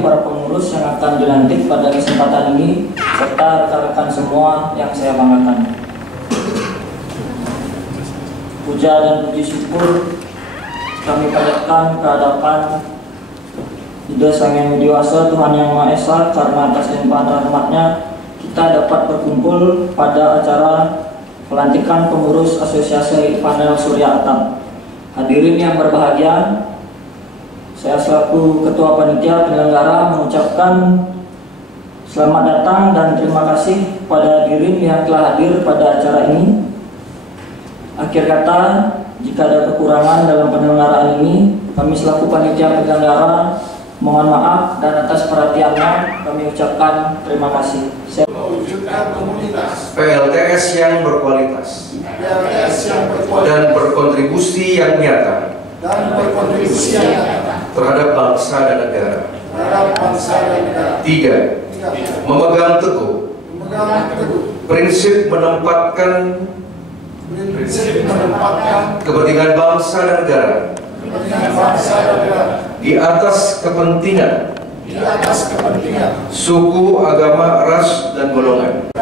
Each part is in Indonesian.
para pengurus yang akan dilantik pada kesempatan ini, serta rekan-rekan semua yang saya banggakan. Puja dan puji syukur kami panjatkan ke hadapan Ida Sang Yang Widiwasa, Tuhan Yang Maha Esa, karena atas limpahan rahmat-Nya kita dapat berkumpul pada acara pelantikan pengurus Asosiasi Panel Surya Atap. Hadirin yang berbahagia, saya selaku Ketua Panitia Penyelenggara mengucapkan selamat datang dan terima kasih pada hadirin yang telah hadir pada acara ini. Akhir kata, jika ada kekurangan dalam penyelenggaraan ini, kami selaku Panitia Penyelenggara mohon maaf, dan atas perhatiannya kami ucapkan terima kasih. Mewujudkan komunitas PLTS yang berkualitas dan berkontribusi yang nyata terhadap bangsa dan negara. 3. Memegang teguh prinsip menempatkan kepentingan bangsa dan negara di atas kepentingan suku, agama, ras, dan golongan.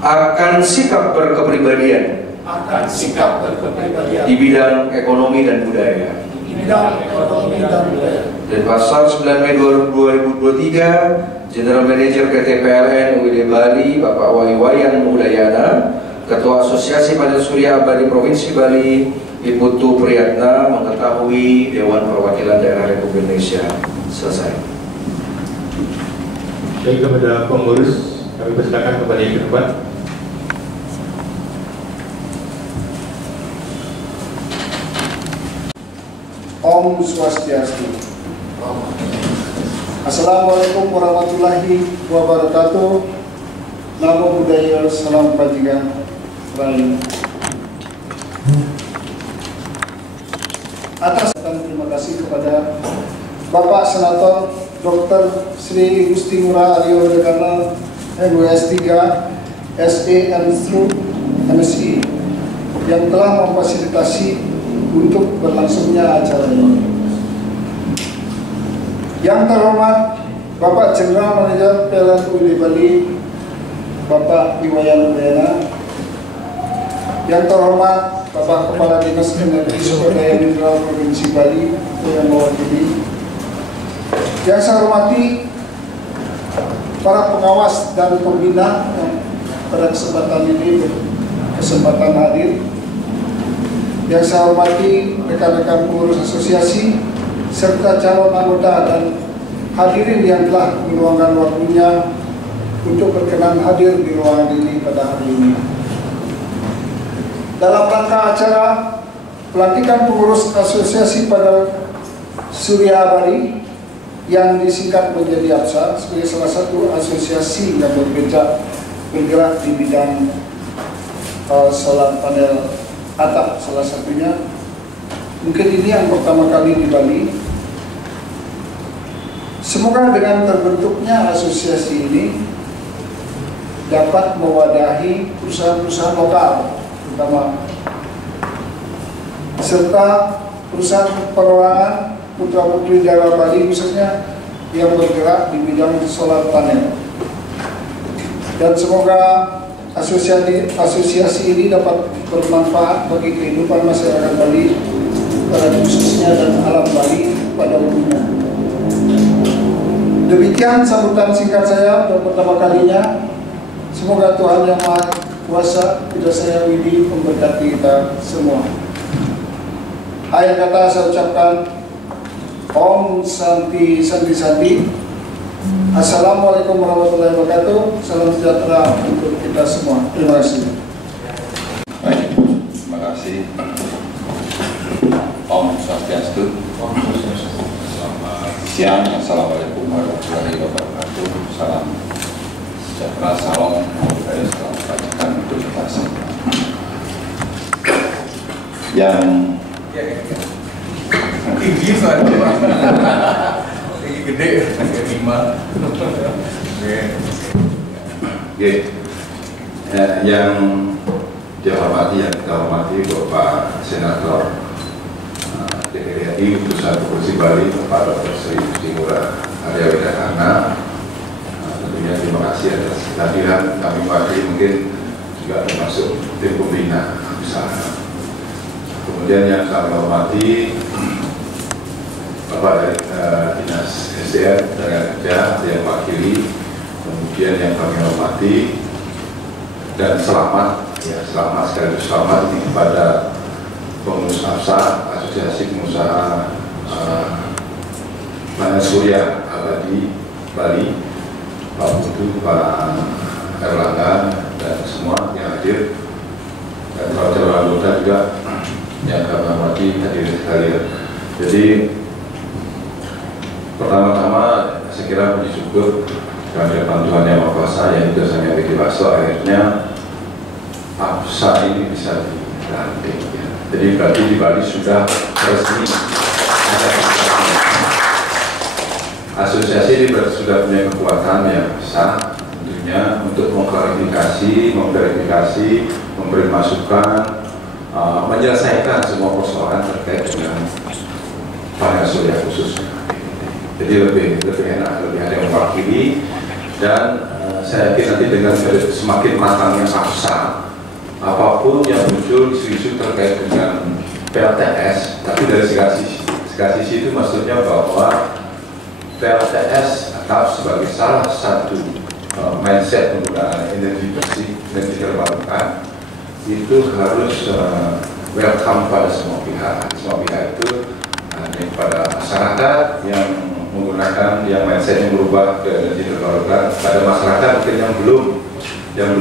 Akan sikap berkepribadian di bidang ekonomi dan budaya. Dan pasal 9 Mei 2023, General Manager PT PLN UID Bali, Bapak Wayan Udayana, Ketua Asosiasi Panel Surya Abadi Provinsi Bali, Ibu Tu Priyatna, mengetahui Dewan Perwakilan Daerah Republik Indonesia selesai. Baik, kepada pengurus, kami persilakan kepada yang ke depan. Om Swastiastu. Assalamualaikum warahmatullahi wabarakatuh. Namo Buddhaya, salam kebajikan. Atas terima kasih kepada Bapak Senator Dr. Sri Gusti Ngurah Aryo Widodo MWS 3 SE and through MSI yang telah memfasilitasi untuk berlangsungnya acara ini. Yang terhormat Bapak General Manager PLN UID Bali, Bapak Wayan Udayana. Yang terhormat Bapak Kepala Dinas Energi Sumber Daya Mineral Provinsi Bali yang mewakili. Yang saya hormati para pengawas dan pembina yang pada kesempatan ini berkesempatan hadir. Yang saya hormati rekan-rekan pengurus asosiasi serta calon anggota dan hadirin yang telah meluangkan waktunya untuk berkenan hadir di ruangan ini pada hari ini. Dalam rangka acara pelantikan pengurus Asosiasi Panel Surya Abadi yang disingkat menjadi APSA sebagai salah satu asosiasi yang bergerak di bidang solar panel atap salah satunya. Mungkin ini yang pertama kali di Bali. Semoga dengan terbentuknya asosiasi ini dapat mewadahi perusahaan-perusahaan lokal terutama serta perusahaan perorangan putra-putri daerah Bali khususnya yang bergerak di bidang solar panel. Dan semoga asosiasi ini dapat bermanfaat bagi kehidupan masyarakat Bali pada khususnya dan alam Bali pada umumnya. Demikian sambutan singkat saya untuk pertama kalinya. Semoga Tuhan Yang Maha Kuasa Ida Saya Widi memberkati kita semua. Akhir kata saya ucapkan Om Santi Santi Santi. Assalamualaikum warahmatullahi wabarakatuh. Salam sejahtera untuk kita semua. Terima kasih. Baik, terima kasih. Om Swastiastu. Selamat siang. Assalamualaikum warahmatullahi wabarakatuh. Salam sejahtera, salam budaya, salam kebajikan untuk kita semua. Yang tinggi soalnya, tinggi gede, lima. Yang dihormati, yang kita hormati Bapak Senator DPR RI Pusat Provinsi Bali, Bapak Dr. Sri Gusti Ngurah Arya Widakana. Tentunya terima kasih atas kehadiran kami wakili, mungkin juga termasuk tim pembina usaha. Kemudian yang kami hormati Bapak dari Dinas SDM Tenaga Kerja yang wakili, kemudian yang kami hormati dan selamat, ya selamat sekaligus selamat ini kepada pengurus APSA, Asosiasi Pengusaha Panel Surya Abadi Bali, Pak Putu, Pak Erlangga, dan semua yang hadir, dan calon anggota juga yang kami hormati hadirin sekalian. Jadi pertama-tama saya kira puji syukur kehadiran Tuhan Yang Maha Kuasa yang sudah saya miliki bakso, akhirnya APSA ini bisa dilantik. Ya. Jadi berarti di Bali sudah resmi ada asosiasi ini berarti sudah punya kekuatan yang besar tentunya untuk memverifikasi, memberi masukan, menyelesaikan semua persoalan terkait dengan panel surya khususnya. Jadi lebih enak, lebih ada yang mewakili, dan saya yakin nanti dengan semakin matangnya APSA, apapun yang muncul isu-isu terkait dengan PLTS, tapi dari segala sisi itu maksudnya bahwa PLTS tetap sebagai salah satu mindset penggunaan energi bersih, energi terbarukan, itu harus welcome pada semua pihak. Semua pihak itu pada masyarakat yang menggunakan, yang mindsetnya berubah ke energi terbarukan, pada masyarakat mungkin yang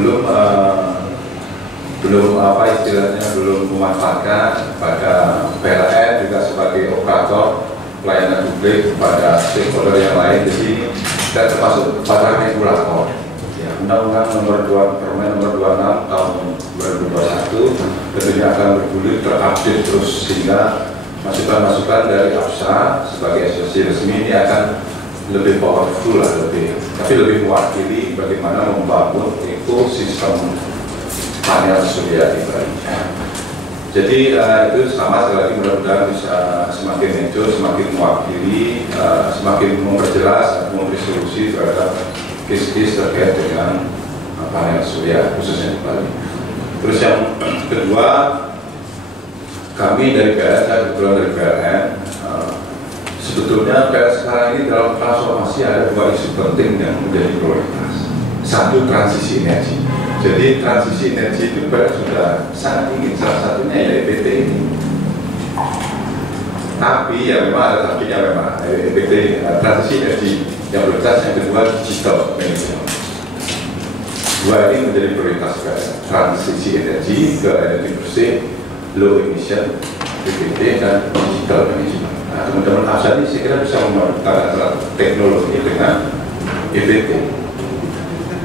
belum apa istilahnya, belum memanfaatkan, pada PLN juga sebagai operator pelayanan publik, pada stakeholder yang lain di sini, dan termasuk pada regulator. Ya, Undang-Undang nomor 2 Permen nomor 26 tahun 2021 tentunya akan bergulir, terupdate terus, sehingga masukan-masukan dari APSA sebagai asosiasi resmi ini akan lebih powerful lah, tapi lebih mewakili bagaimana membangun ekosistem panel surya di Bali. Jadi itu sama sekali lagi, mudah-mudahan bisa semakin hijau, semakin mewakili, semakin memperjelas, memberi solusi terhadap kes-kes terkait dengan panel surya khususnya di Bali. Terus yang kedua, kami dari PLN, saya kebetulan dari PLN, sebetulnya PLN sekarang ini dalam transformasi ada dua isu penting yang menjadi prioritas. Satu, transisi energi. Jadi transisi energi itu sudah sangat ingin, salah satunya ya EBT ini. Tapi ya memang ada tapinya, memang EBT transisi energi yang prioritas. Yang kedua, digital management. Dua ini menjadi prioritas transisi energi ke energi bersih, low emission, EBT, dan digital management. Nah, teman-teman APSA ini saya kira bisa memadukan antara teknologi dengan EBT.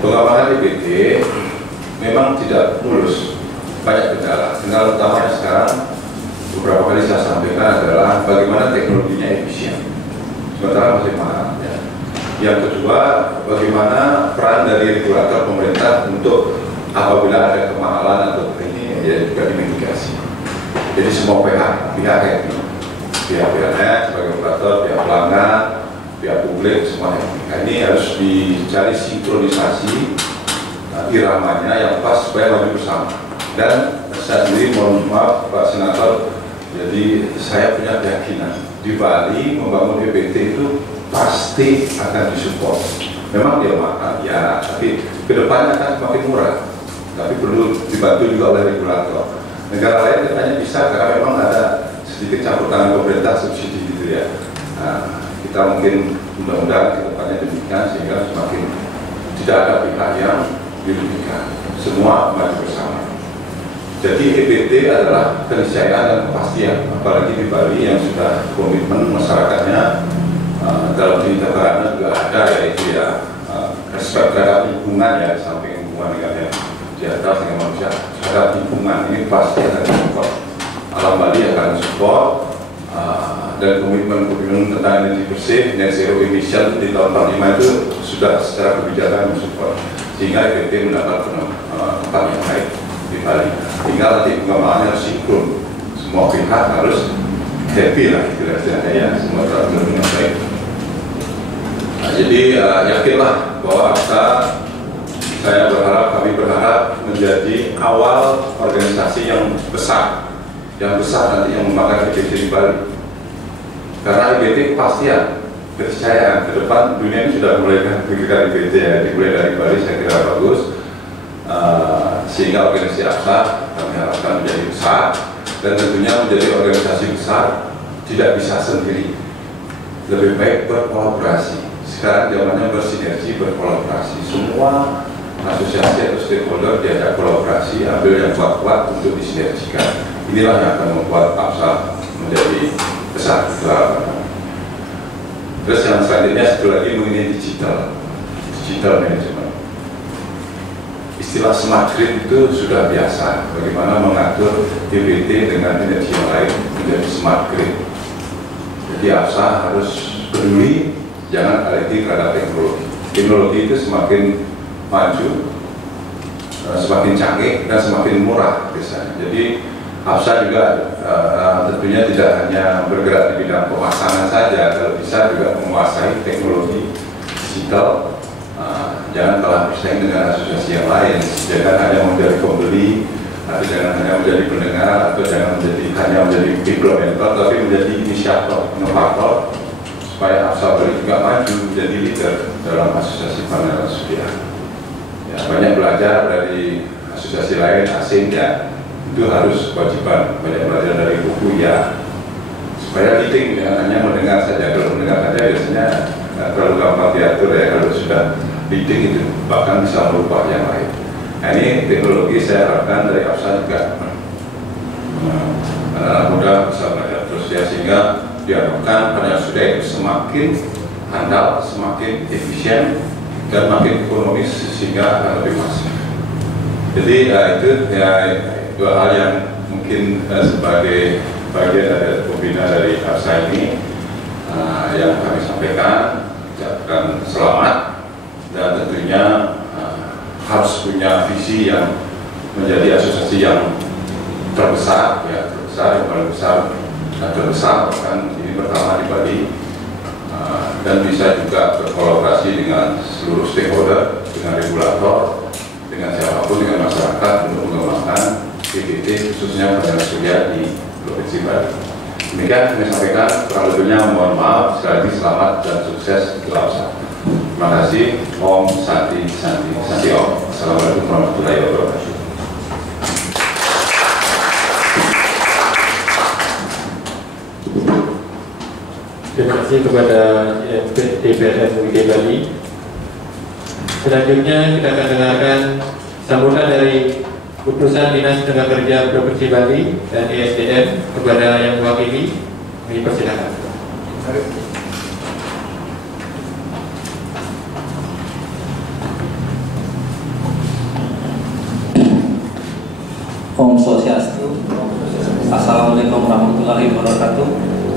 Pengembangan EBT memang tidak mulus, banyak kendala. Kendala utamanya sekarang beberapa kali saya sampaikan adalah bagaimana teknologinya efisien, sementara masih mahal. Ya. Yang kedua, bagaimana peran dari regulator pemerintah untuk apabila ada kemahalan atau ini ya juga dimitigasi. Jadi semua pihak PLN sebagai operator, pihak pelanggan, pihak publik, semuanya. Nah, ini harus dicari sinkronisasi iramanya yang pas supaya maju bersama. Dan saya sendiri mohon maaf Pak Senator, jadi saya punya keyakinan di Bali membangun EBT itu pasti akan disupport. Memang dia mahal ya, tapi kedepannya akan semakin murah. Tapi perlu dibantu juga oleh regulator. Negara lain katanya bisa, karena memang ada sedikit campur tangan pemerintah subsidi gitu ya. Nah, kita mungkin mudah-mudahan kedepannya demikian, sehingga semakin tidak ada pihak yang dirugikan, semua maju bersama. Jadi EBT adalah keniscayaan dan kepastian, apalagi di Bali yang sudah komitmen masyarakatnya dalam tindakannya juga ada, yaitu ya respect terhadap lingkungan, ya samping lingkungan yang di atas dengan manusia, terhadap lingkungan ini pasti akan support. Alam Bali akan support, dan komitmen tentang energi bersih, net zero emission di tahun 45 itu sudah secara kebijakan mensupport, sehingga EBT mendapat tempat yang baik di Bali. Tinggal nanti pengembangannya harus sinkron, semua pihak harus happy lah, kira-kira ya, semua terlalu dengan baik. jadi yakinlah bahwa kami berharap menjadi awal organisasi yang besar nanti yang memakan IBT di Bali. Karena IBT kepastian, kepercayaan ke depan dunia ini sudah mulai memikirkan IBT ya, dimulai dari Bali saya kira bagus. Sehingga organisasi APSA kami harapkan menjadi besar dan tentunya menjadi organisasi besar tidak bisa sendiri, lebih baik berkolaborasi. Sekarang zamannya bersinergi, berkolaborasi, semua asosiasi atau stakeholder diajak kolaborasi, ambil yang kuat-kuat untuk disinergikan. Inilah yang akan membuat APSA menjadi besar. Terus yang selanjutnya satu lagi mengenai digital management. Istilah smart grid itu sudah biasa, bagaimana mengatur IBT dengan energi yang lain menjadi smart grid. Jadi APSA harus peduli, jangan alergi terhadap teknologi. Teknologi itu semakin maju, semakin canggih dan semakin murah biasanya. Jadi APSA juga tentunya tidak hanya bergerak di bidang pemasangan saja, kalau bisa juga menguasai teknologi digital. Jangan kalah bersaing dengan asosiasi yang lain, jangan hanya menjadi pembeli, atau jangan hanya menjadi pendengar, atau jangan hanya menjadi implementer, tapi menjadi inisiator, inovator, supaya APSA Bali juga maju menjadi leader dalam asosiasi panel surya. Ya, banyak belajar dari asosiasi lain asing ya, itu harus kewajiban. Banyak belajar dari buku ya, supaya leading, jangan hanya mendengar saja. Kalau mendengar saja biasanya terlalu gampang diatur ya, kalau sudah leading itu bahkan bisa merubah yang lain. Nah, ini teknologi saya harapkan dari APSA juga anak muda bisa belajar terus ya, sehingga diharapkan panel surya itu semakin handal, semakin efisien dan makin ekonomis sehingga akan lebih masif. Jadi itu ya dua hal yang mungkin sebagai bagian dari pembina dari APSA ini yang kami sampaikan. Ucapkan selamat dan tentunya harus punya visi yang menjadi asosiasi yang terbesar ya, yang paling besar dan terbesar, bahkan ini pertama di Bali, dan bisa juga berkolaborasi dengan seluruh stakeholder, dengan regulator, dengan siapapun, dengan masyarakat untuk mengembangkan IBT khususnya panel surya di Provinsi Bali. Demikian kami sampaikan, kurang lebihnya mohon maaf. Sekali lagi selamat dan sukses untuk APSA. Terima kasih. Om Santi Om. Assalamualaikum warahmatullahi wabarakatuh. Terima kasih kepada DPRN UID Bali. Selanjutnya kita akan dengarkan sambutan dari Utusan Dinas Tenaga Kerja Provinsi Bali dan ISDM kepada yang mewakili. Dipersilakan. Om Swastiastu. Assalamualaikum warahmatullahi wabarakatuh.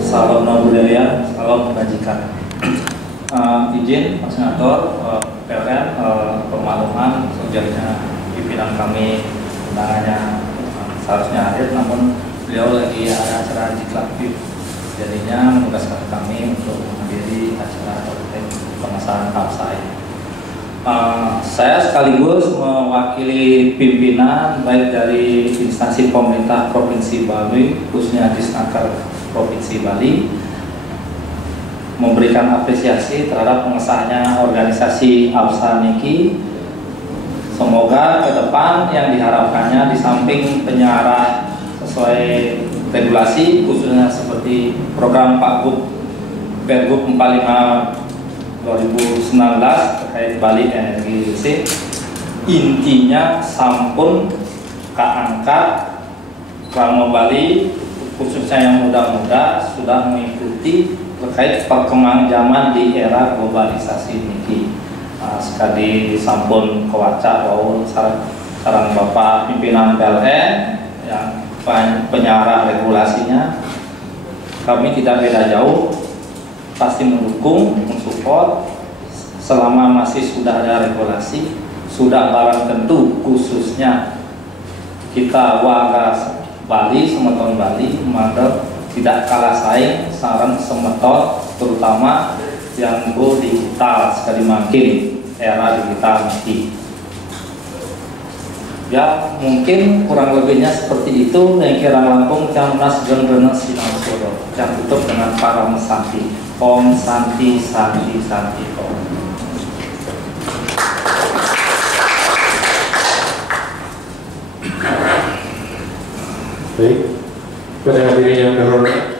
Salam budaya, salam kebajikan. Izin Pak Senator, PLN, permakluman sejauhnya pimpinan kami undangannya seharusnya hadir, namun beliau lagi ada acara legislatif, jadinya menugaskan kami untuk menghadiri acara pengesahan APSA ini. Saya sekaligus mewakili pimpinan baik dari instansi pemerintah Provinsi Bali, khususnya Disnaker Provinsi Bali, memberikan apresiasi terhadap pengesahannya organisasi APSA niki. Semoga ke depan yang diharapkannya di samping penyiaran sesuai regulasi, khususnya seperti program Pergub 45 2019 terkait Bali Energi Listrik, intinya sampun keangkat Ramo Bali khususnya yang muda-muda sudah mengikuti terkait perkembangan zaman di era globalisasi ini. Sekali sampun kewaca bahwa sarang Bapak pimpinan PLN yang penyarah regulasinya, kami tidak beda jauh, pasti mendukung, mensupport selama masih sudah ada regulasi, sudah barang tentu khususnya kita warga Bali, semeton Bali, maka tidak kalah saing sarang semeton, terutama yang go digital sekali makin era digital nanti. Ya mungkin kurang lebihnya seperti itu. Yang kira Lampung yang nas jengrenes sinasoro yang tutup dengan para mesanti Om Santi Santi Santi Om. Baik, pada hadirin yang terhormat,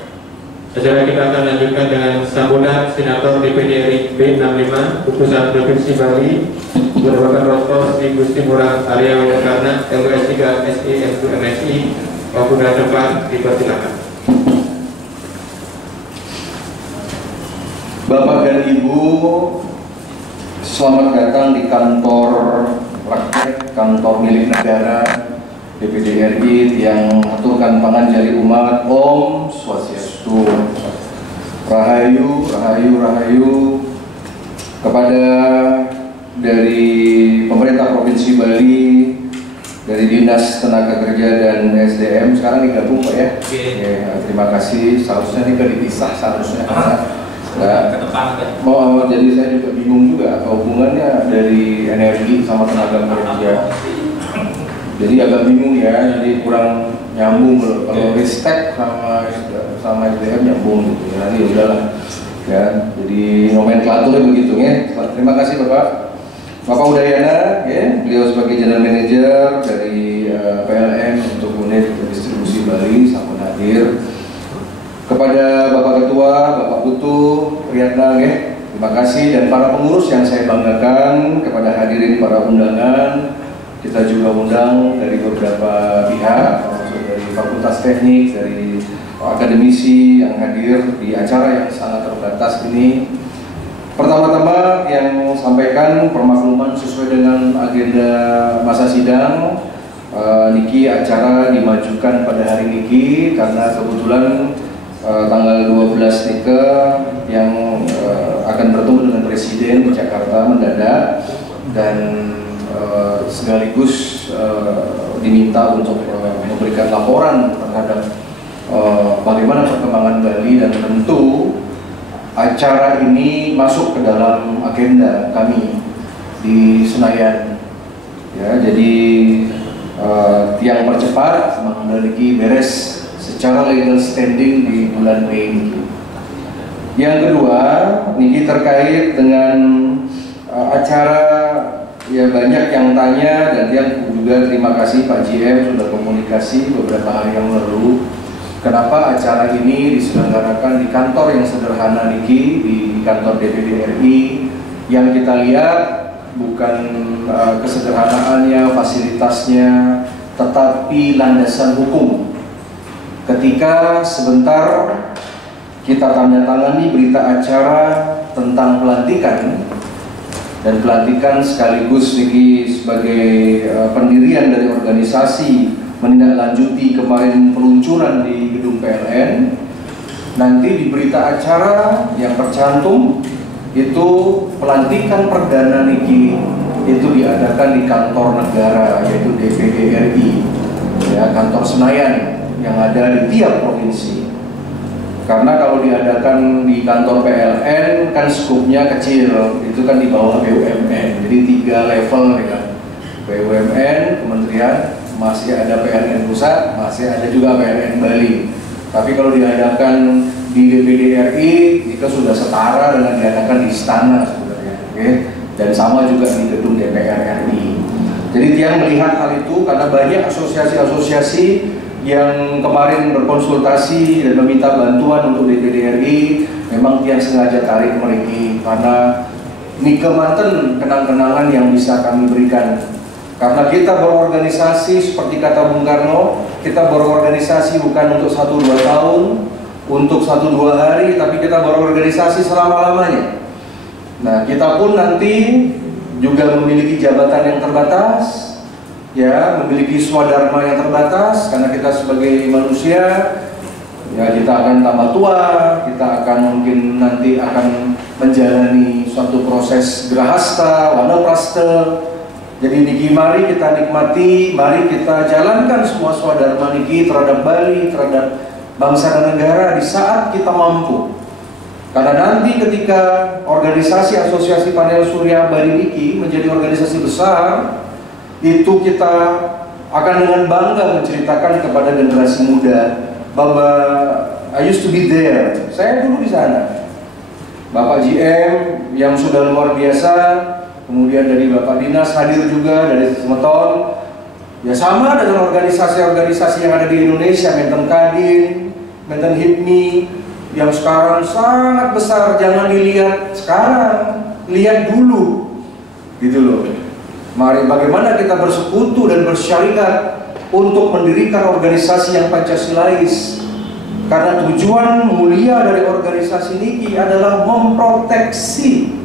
acara kita akan lanjutkan dengan sambutan Senator DPD RI B65 Utusan Provinsi Bali merupakan Dr. Sri Gusti Ngurah Arya Wiyakarna LS3 SE S2 MSI. Waktu dan tempat dipersilakan. Bapak dan Ibu, selamat datang di kantor rakyat, kantor milik negara DPD RI yang mengaturkan pangan jari umat. Om Swastiastu, Rahayu, Rahayu, Rahayu. Kepada dari pemerintah Provinsi Bali, dari Dinas Tenaga Kerja dan SDM, sekarang digabung Pak ya. Ya, terima kasih. Seharusnya ini dipisah seharusnya. Jadi saya juga bingung juga apa hubungannya dari energi sama tenaga kerja. Jadi agak bingung ya, jadi kurang nyambung loh. Kalau ristek sama SDM nyambung gitu ya. Nanti udahlah ya. Jadi nomenklatur begitu ya. Terima kasih Bapak Udayana, ya, beliau sebagai General Manager dari PLN untuk unit distribusi Bali, sampun hadir. Kepada Bapak Ketua, Bapak Putu, Riyadna, ya, terima kasih, dan para pengurus yang saya banggakan, kepada hadirin para undangan. Kita juga undang dari beberapa pihak, termasuk dari Fakultas Teknik, dari akademisi yang hadir di acara yang sangat terbatas ini. Pertama-tama yang sampaikan permakluman sesuai dengan agenda masa sidang. Niki acara dimajukan pada hari niki karena kebetulan tanggal 12 Nike yang akan bertemu dengan Presiden di Jakarta mendadak, dan sekaligus diminta untuk memberikan laporan terhadap bagaimana perkembangan Bali, dan tentu acara ini masuk ke dalam agenda kami di Senayan. Ya, jadi tiang percepat memiliki beres secara legal standing di bulan Mei ini. Yang kedua, ini terkait dengan acara, ya banyak yang tanya, dan yang juga terima kasih Pak GM sudah komunikasi beberapa hari yang lalu. Kenapa acara ini diselenggarakan di kantor yang sederhana niki, di kantor DPD RI, yang kita lihat bukan kesederhanaannya, fasilitasnya, tetapi landasan hukum. Ketika sebentar kita tanda tangani berita acara tentang pelantikan, dan pelantikan sekaligus niki sebagai pendirian dari organisasi menindaklanjuti kemarin peluncuran di gedung PLN. Nanti di berita acara yang tercantum itu pelantikan perdana niki itu diadakan di kantor negara, yaitu DPD RI, ya, kantor Senayan yang ada di tiap provinsi. Karena kalau diadakan di kantor PLN kan skupnya kecil, itu kan di bawah BUMN, jadi 3 level ya, BUMN, kementerian, masih ada PLN pusat, masih ada juga PLN Bali. Tapi kalau diadakan di DPD RI itu sudah setara dengan diadakan di istana sebenarnya, oke? Dan sama juga di gedung DPR RI. Jadi tiang melihat hal itu karena banyak asosiasi-asosiasi yang kemarin berkonsultasi dan meminta bantuan untuk DPD RI. Memang tiang sengaja tarik mereka karena ini kemanten kenang-kenangan yang bisa kami berikan. Karena kita berorganisasi seperti kata Bung Karno, kita berorganisasi bukan untuk 1-2 tahun, untuk 1-2 hari, tapi kita berorganisasi selama-lamanya. Nah, kita pun nanti juga memiliki jabatan yang terbatas, ya, memiliki swadharma yang terbatas, karena kita sebagai manusia, ya, kita akan tambah tua, kita akan mungkin nanti akan menjalani suatu proses grahasta, wanaprasta. Jadi niki mari kita nikmati, mari kita jalankan semua swadharma niki terhadap Bali, terhadap bangsa dan negara di saat kita mampu. Karena nanti ketika organisasi Asosiasi Panel Surya Bali Niki menjadi organisasi besar, itu kita akan dengan bangga menceritakan kepada generasi muda bahwa I used to be there. Saya dulu di sana. Bapak GM yang sudah luar biasa, kemudian dari Bapak Dinas hadir juga dari Semeton. Ya sama dengan organisasi-organisasi yang ada di Indonesia, Menten Kadin, Menten HIPMI, yang sekarang sangat besar. Jangan dilihat sekarang, lihat dulu, gitu loh. Mari bagaimana kita bersekutu dan bersyarikat untuk mendirikan organisasi yang Pancasilais. Karena tujuan mulia dari organisasi Niki adalah memproteksi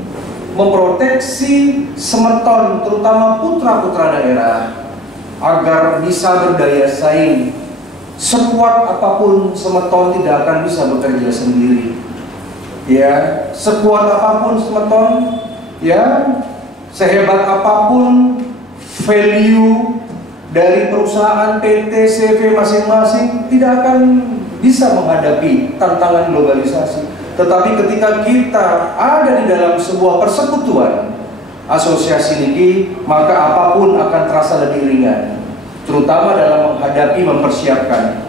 Semeton, terutama putra-putra daerah, agar bisa berdaya saing. Sekuat apapun Semeton tidak akan bisa bekerja sendiri. Ya, sekuat apapun Semeton, ya, sehebat apapun value dari perusahaan PT CV masing-masing tidak akan bisa menghadapi tantangan globalisasi. Tetapi ketika kita ada di dalam sebuah persekutuan asosiasi Niki, maka apapun akan terasa lebih ringan, terutama dalam menghadapi, mempersiapkan.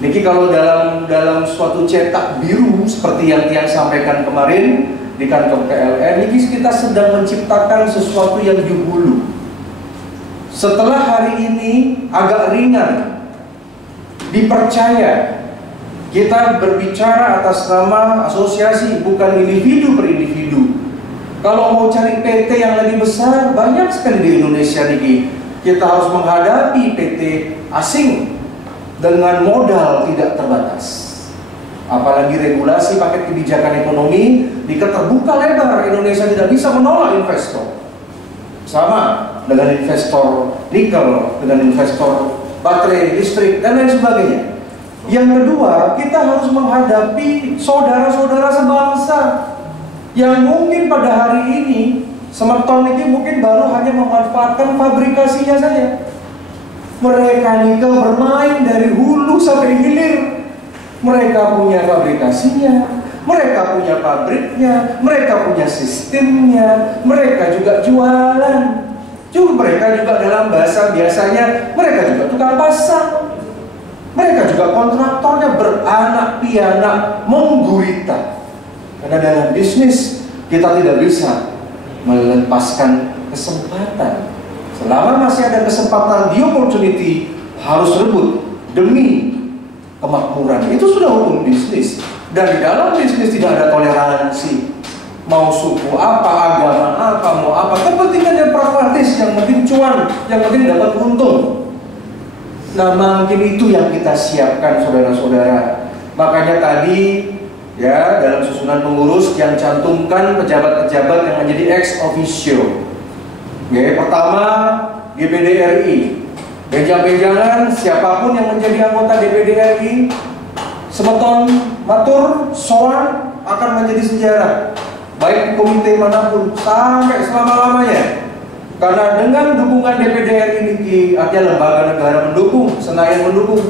Niki kalau dalam suatu cetak biru seperti yang Tiang sampaikan kemarin di kantor PLN, Niki kita sedang menciptakan sesuatu yang dihulu. Setelah hari ini agak ringan, dipercaya kita berbicara atas nama asosiasi, bukan individu per individu. Kalau mau cari PT yang lebih besar, banyak sekali di Indonesia Niki. Kita harus menghadapi PT asing dengan modal tidak terbatas. Apalagi regulasi paket kebijakan ekonomi, jika terbuka lebar, Indonesia tidak bisa menolak investor. Sama dengan investor nikel, dengan investor baterai, listrik, dan lain sebagainya. Yang kedua, kita harus menghadapi saudara-saudara sebangsa yang mungkin pada hari ini Semeton ini mungkin baru hanya memanfaatkan fabrikasinya saja. Mereka nikel bermain dari hulu sampai hilir. Mereka punya fabrikasinya, mereka punya pabriknya, mereka punya sistemnya, mereka juga jualan. Mereka juga dalam bahasa biasanya, mereka juga tukang pasang. Mereka juga kontraktornya beranak pianak menggurita. Karena dalam bisnis kita tidak bisa melepaskan kesempatan. Selama masih ada kesempatan, the opportunity harus rebut demi kemakmuran. Itu sudah hukum bisnis. Dan di dalam bisnis tidak ada toleransi. Mau suku apa, agama apa, mau apa, kepentingan yang pragmatis, yang penting cuan, yang penting dapat untung. Nah, mungkin itu yang kita siapkan, saudara-saudara. Makanya tadi, ya, dalam susunan pengurus yang cantumkan pejabat-pejabat yang menjadi ex officio. Ya, pertama DPD RI. Benjang-benjangan siapapun yang menjadi anggota DPD RI, Semeton matur soan akan menjadi sejarah. Baik komite manapun sampai selama-lamanya. Karena dengan dukungan DPD RI ini, artinya lembaga negara mendukung, Senayan mendukung,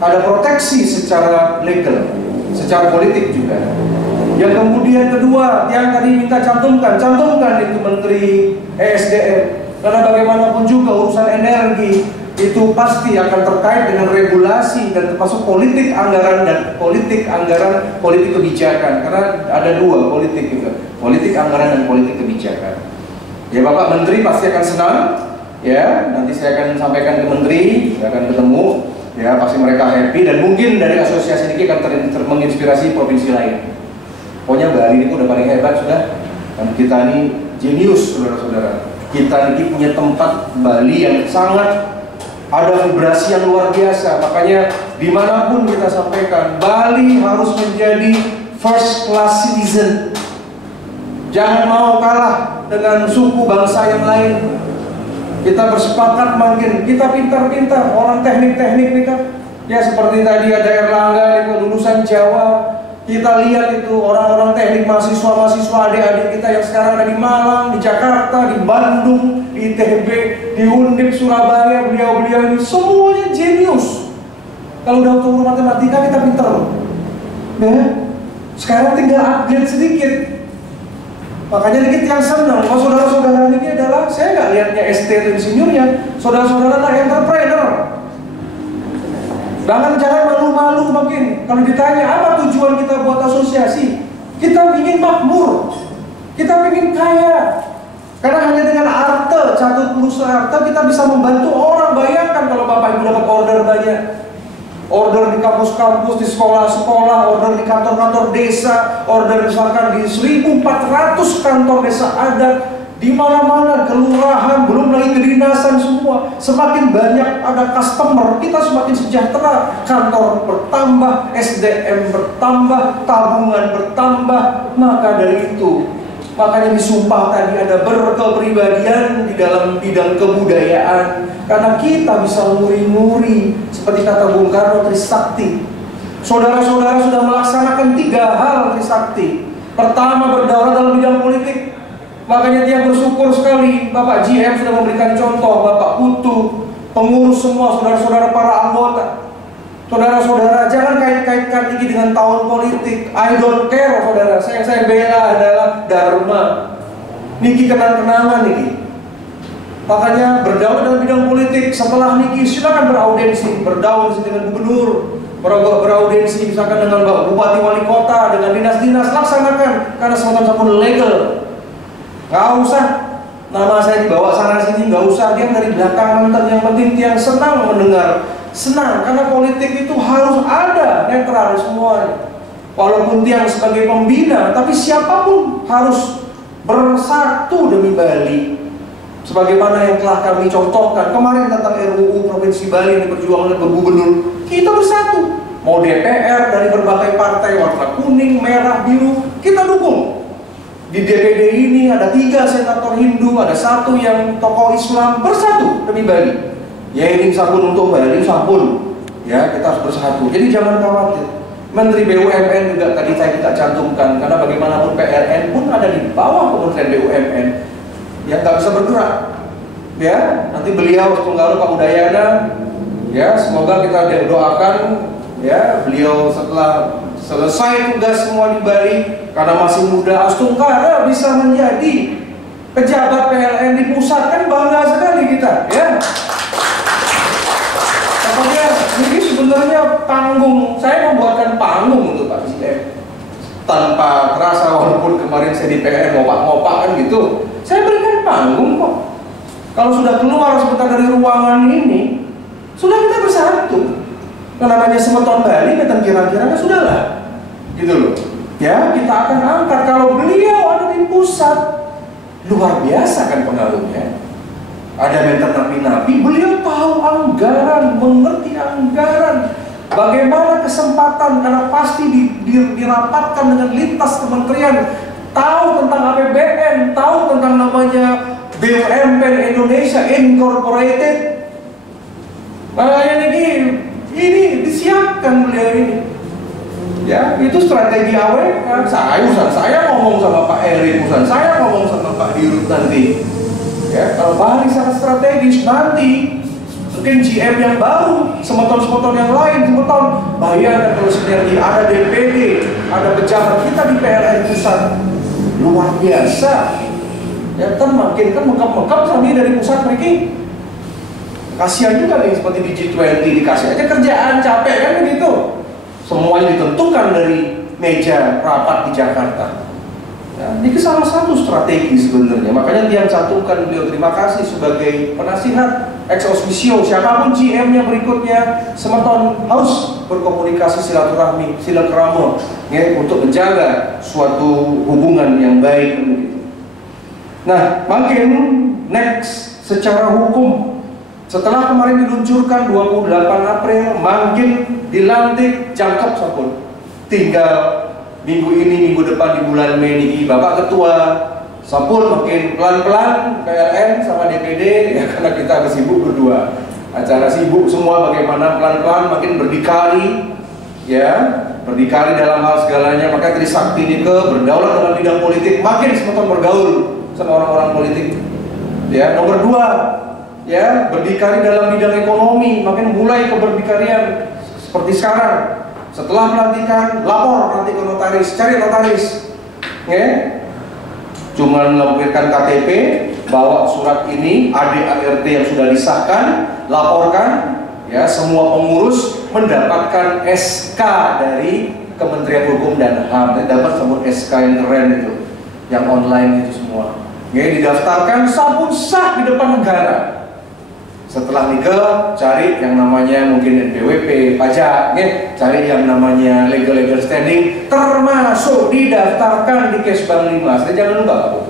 ada proteksi secara legal, secara politik juga. Yang kemudian kedua, yang tadi minta cantumkan itu Menteri ESDM. Karena bagaimanapun juga urusan energi itu pasti akan terkait dengan regulasi dan termasuk politik anggaran dan politik kebijakan. Karena ada dua politik itu, politik anggaran dan politik kebijakan. Ya, Bapak Menteri pasti akan senang. Ya, nanti saya akan sampaikan ke Menteri, saya akan ketemu. Ya, pasti mereka happy dan mungkin dari asosiasi ini akan menginspirasi provinsi lain. Pokoknya Bali ini udah paling hebat sudah. Dan kita ini jenius, saudara-saudara. Kita ini punya tempat Bali yang sangat ada vibrasi yang luar biasa. Makanya dimanapun kita sampaikan, Bali harus menjadi first class citizen. Jangan mau kalah dengan suku bangsa yang lain. Kita bersepakat makin, kita pintar-pintar, orang teknik-teknik kita. Ya seperti tadi ada Erlangga itu lulusan Jawa. Kita lihat itu orang-orang teknik, mahasiswa-mahasiswa, adik-adik kita yang sekarang ada di Malang, di Jakarta, di Bandung, di ITB, di Undip, Surabaya, beliau-beliau ini semuanya jenius. Kalau udah turun matematika kita pintar, ya. Sekarang tinggal upgrade sedikit. Makanya dikit yang senang. Kalau saudara-saudara ini adalah, saya nggak lihatnya ST atau insinyurnya, saudara-saudara adalah entrepreneur. Jangan malu-malu makin. Kalau ditanya apa tujuan kita buat asosiasi, kita ingin makmur, kita ingin kaya. Karena hanya dengan arte, catut perusahaan arte, kita bisa membantu orang. Bayangkan kalau Bapak Ibu dapat order banyak. Order di kampus-kampus, di sekolah-sekolah, order di kantor-kantor desa, order misalkan di 1.400 kantor desa adat, di mana-mana, kelurahan, belum lagi kedinasan semua. Semakin banyak ada customer, kita semakin sejahtera. Kantor bertambah, SDM bertambah, tabungan bertambah. Maka dari itu, makanya disumpah tadi ada berkepribadian di dalam bidang kebudayaan. Karena kita bisa nguri-nguri, seperti kata Bung Karno, Trisakti. Saudara-saudara sudah melaksanakan 3 hal Trisakti. Pertama, berdaulat dalam bidang politik. Makanya dia bersyukur sekali, Bapak GM sudah memberikan contoh, Bapak Putu, pengurus semua, saudara-saudara para anggota. Saudara-saudara, jangan kait-kaitkan ini dengan tahun politik. I don't care, saudara. Yang saya bela adalah Dharma. Niki kenang-kenangan Niki. Makanya berdaulat dalam bidang politik. Setelah Niki silakan beraudensi, beraudensi dengan gubernur, beraudensi misalkan dengan bupati wali kota, dengan dinas-dinas, laksanakan karena semua legal. Nggak usah nama saya dibawa sana sini, nggak usah. Dia dari belakang nonton. Yang penting dia senang mendengar, senang karena politik itu harus ada netral semuanya. Walaupun dia sebagai pembina, tapi siapapun harus bersatu demi Bali. Sebagaimana yang telah kami contohkan kemarin tentang RUU Provinsi Bali yang diperjuangkan oleh Gubernur, kita bersatu. Mau DPR dari berbagai partai, warna kuning, merah, biru, kita dukung. Di DPD ini ada 3 senator Hindu, ada 1 yang tokoh Islam, bersatu demi Bali. Ya ini sabun untuk Bali, sabun. Ya kita harus bersatu. Jadi jangan khawatir. Menteri BUMN juga tadi saya tidak cantumkan, karena bagaimanapun PLN pun ada di bawah Kementerian BUMN. Ya nggak bisa bergerak. Ya nanti beliau Tunggal Pak Udayana. Ya semoga kita doakan. Ya beliau setelah selesai tugas semua di Bali, karena masih muda, Astungkara bisa menjadi pejabat PLN di pusat, kan bangga sekali kita, ya. Pokoknya ini sebenarnya panggung, saya membuatkan panggung untuk Pak GM. Tanpa terasa, walaupun kemarin saya di PLN ngopak-ngopak kan gitu, saya berikan panggung kok. Kalau sudah keluar sebentar dari ruangan ini, sudah kita bersatu. Yang namanya Semeton Bali, kita kira-kira sudahlah. Gitu loh. Ya, kita akan angkat. Kalau beliau ada di pusat, luar biasa kan pengaruhnya. Ada mentor napi-napi, beliau tahu anggaran, mengerti anggaran. Bagaimana kesempatan, karena pasti dirapatkan dengan lintas kementerian. Tahu tentang APBN, tahu tentang namanya BUMN Indonesia Incorporated. Makanya ini disiapkan beliau ini. Ya, itu strategi AWK. Saya ngomong sama Pak Erin, saya ngomong sama Pak Dirut nanti. Ya, kalau Bali sangat strategis nanti, mungkin GM yang baru, semeton-semeton yang lain, semeton. Bayangkan kalau sinergi, ada DPD, ada pejabat kita di PLN pusat, luar biasa. Ya, kan makin kan mengkap-mengkap sampai dari pusat mereka. Kasihan juga nih seperti di G20 dikasih aja kerjaan capek kan begitu. Semuanya ditentukan dari meja rapat di Jakarta. Ya, ini salah satu strategi sebenarnya. Makanya dia cantumkan beliau terima kasih sebagai penasihat ex officio. Siapapun GM-nya berikutnya, Semeton harus berkomunikasi silaturahmi, silaturahmi ya, untuk menjaga suatu hubungan yang baik. Nah, makin next secara hukum. Setelah kemarin diluncurkan 28 April, makin dilantik jangkep sabun. Tinggal minggu ini, minggu depan di bulan Mei ini, Bapak Ketua sabun makin pelan-pelan PLN sama DPD ya, karena kita sibuk berdua. Acara sibuk semua bagaimana pelan-pelan makin berdikari ya, berdikari dalam hal segalanya. Maka Trisakti ini berdaulat dalam bidang politik, makin semakin bergaul sama orang-orang politik. Ya, nomor 2 ya, berdikari dalam bidang ekonomi, makin mulai ke berdikarian seperti sekarang. Setelah pelantikan, lapor nanti ke notaris, cari notaris. Cuma melampirkan KTP, bawa surat ini, AD/ART yang sudah disahkan, laporkan, ya, semua pengurus mendapatkan SK dari Kementerian Hukum dan HAM. Dapat sabun SK yang keren itu, yang online itu semua. Didaftarkan, sabun sah di depan negara. Setelah nikah, cari yang namanya mungkin NPWP, pajak, cari yang namanya legal standing, termasuk didaftarkan di Kesbang 5. Saya jangan lupa,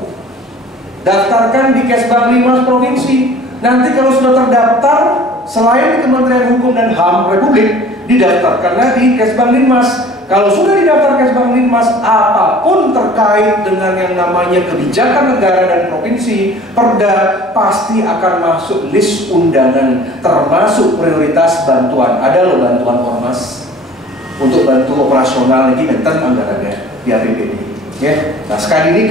daftarkan di Kesbang 5 provinsi. Nanti kalau sudah terdaftar, selain di Kementerian Hukum dan HAM Republik, didaftarkanlah di Kesbang 5. Kalau sudah didaftar Kesbang 5, apapun terkait dengan yang namanya kebijakan negara dan provinsi, Perda pasti akan masuk list undangan, termasuk prioritas bantuan. Ada loh bantuan ormas untuk bantu operasional lagi enten anggarannya di APBD. Nah sekali ini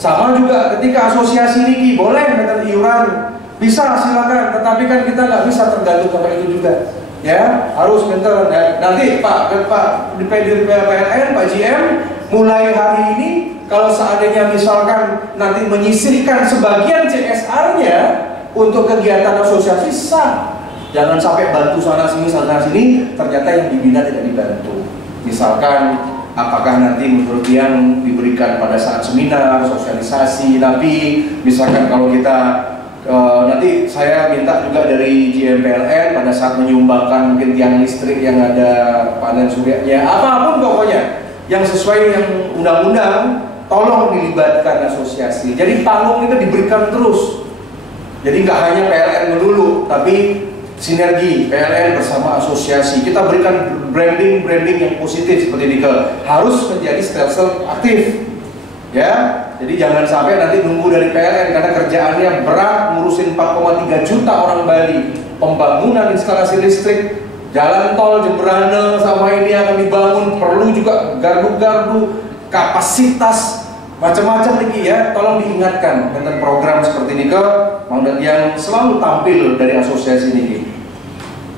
sama juga ketika asosiasi niki boleh enten iuran, bisa silakan, tetapi kan kita nggak bisa tergantung sampai itu juga. Ya, harus bentar. Nanti Pak di PLN, Pak GM, mulai hari ini kalau seandainya misalkan nanti menyisihkan sebagian CSR-nya untuk kegiatan asosiasi sah. Jangan sampai bantu sana sini, ternyata yang dibina tidak dibantu. Misalkan apakah nanti menurut yang diberikan pada saat seminar, sosialisasi, tapi misalkan kalau kita nanti saya minta juga dari GMPLN pada saat menyumbangkan mungkin tiang listrik yang ada panel suryanya, apapun pokoknya yang sesuai dengan undang-undang, tolong dilibatkan asosiasi. Jadi panggung itu diberikan terus. Jadi nggak hanya PLN melulu, tapi sinergi PLN bersama asosiasi. Kita berikan branding yang positif seperti ini, harus menjadi stelsel aktif. Ya, jadi jangan sampai nanti nunggu dari PLN karena kerjaannya berat, ngurusin 4,3 juta orang Bali, pembangunan instalasi listrik, jalan tol Jemberana sama ini akan dibangun, perlu juga gardu-gardu, kapasitas macam-macam nih ya. Tolong diingatkan tentang program seperti ini yang selalu tampil dari asosiasi ini.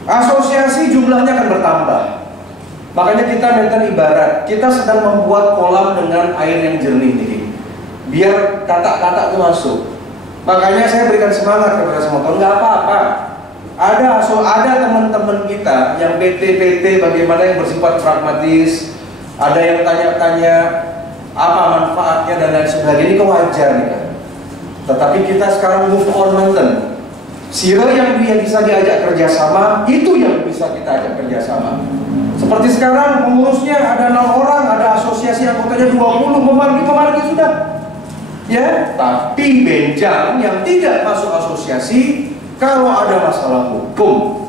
Asosiasi jumlahnya akan bertambah. Makanya kita mainkan ibarat, kita sedang membuat kolam dengan air yang jernih nih, biar kata-kata itu masuk. Makanya saya berikan semangat kepada semua teman, nggak apa-apa. Ada teman-teman kita yang PT bagaimana yang bersifat pragmatis, ada yang tanya-tanya apa manfaatnya dan lain sebagainya, ini wajar nih kan. Tetapi kita sekarang move on manten. Sira yang dia bisa diajak kerjasama, itu yang bisa kita ajak kerjasama. Seperti sekarang pengurusnya ada 6 orang, ada asosiasi anggotanya 20, memargi sudah. Ya, tapi benjang yang tidak masuk asosiasi, kalau ada masalah hukum,